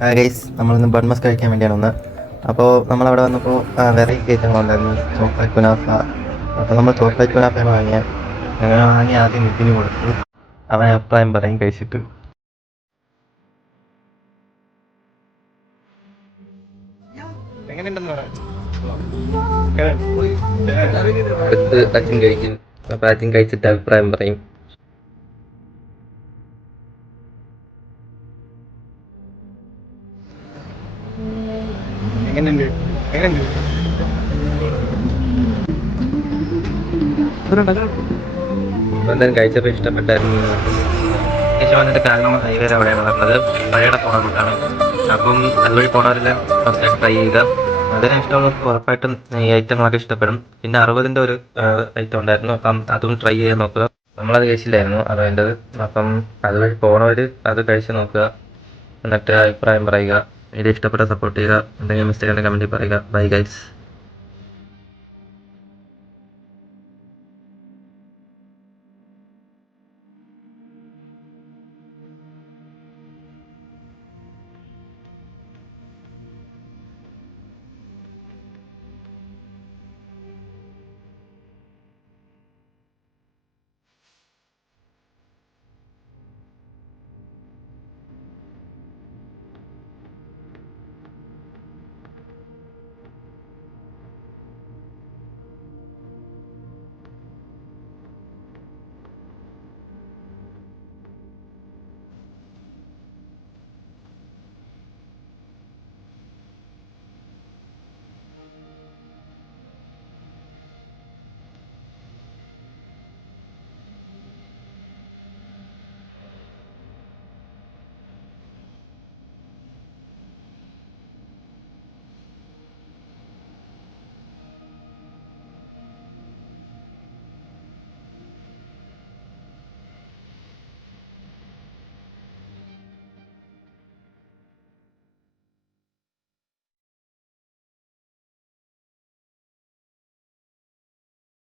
Guys നമ്മളിന്ന് ബൺമസ് കഴിക്കാൻ വേണ്ടിയാണ് വന്നത്. അപ്പോൾ നമ്മളവിടെ വന്നപ്പോൾ വെറൈറ്റി ഐറ്റങ്ങളുണ്ടായിരുന്നു. ചോക്ലേറ്റ് കുനാഫ. അപ്പോൾ നമ്മൾ ചോക്ലേറ്റ് കുനാഫയാണ് വാങ്ങിയത്. അങ്ങനെ വാങ്ങി ആദ്യം നിതിന് കൊടുത്തു. അവൻ അഭിപ്രായം പറയും കഴിച്ചിട്ട്. എങ്ങനെയുണ്ടെന്ന് പറയാം. അച്ഛൻ കഴിക്കും. അപ്പോൾ അച്ഛൻ കഴിച്ചിട്ട് അഭിപ്രായം പറയും. എന്തായാലും കഴിച്ചപ്പോൾ ഇഷ്ടപ്പെട്ടായിരുന്നു. ശേഷം വന്നിട്ട് കാലങ്ങൾ ഹൈവേ അവിടെയാണ് പറഞ്ഞത്. പഴയുടെ പോണ റൂട്ടാണ്. അപ്പം അതുവഴി പോണവരെല്ലാം ഫസ്റ്റ് ട്രൈ ചെയ്യുക. അതിന് ഇഷ്ടമുള്ളവർക്ക് ഉറപ്പായിട്ടും ഈ ഐറ്റങ്ങളൊക്കെ ഇഷ്ടപ്പെടും. പിന്നെ 60ൻ്റെ ഒരു ഐറ്റം ഉണ്ടായിരുന്നു. അപ്പം അതും ട്രൈ ചെയ്യാൻ നോക്കുക. നമ്മളത് കഴിച്ചില്ലായിരുന്നു, അത് വേണ്ടത്. അപ്പം അതുവഴി പോണവർ അത് കഴിച്ച് നോക്കുക. എന്നിട്ട് അഭിപ്രായം പറയുക. വീഡിയോ ഇഷ്ടപ്പെട്ട സപ്പോർട്ട് ചെയ്യുക. എന്തെങ്കിലും മിസ്റ്റേക്ക് ഉണ്ടെങ്കിൽ കമൻറ്റിൽ പറയുക. Bye guys.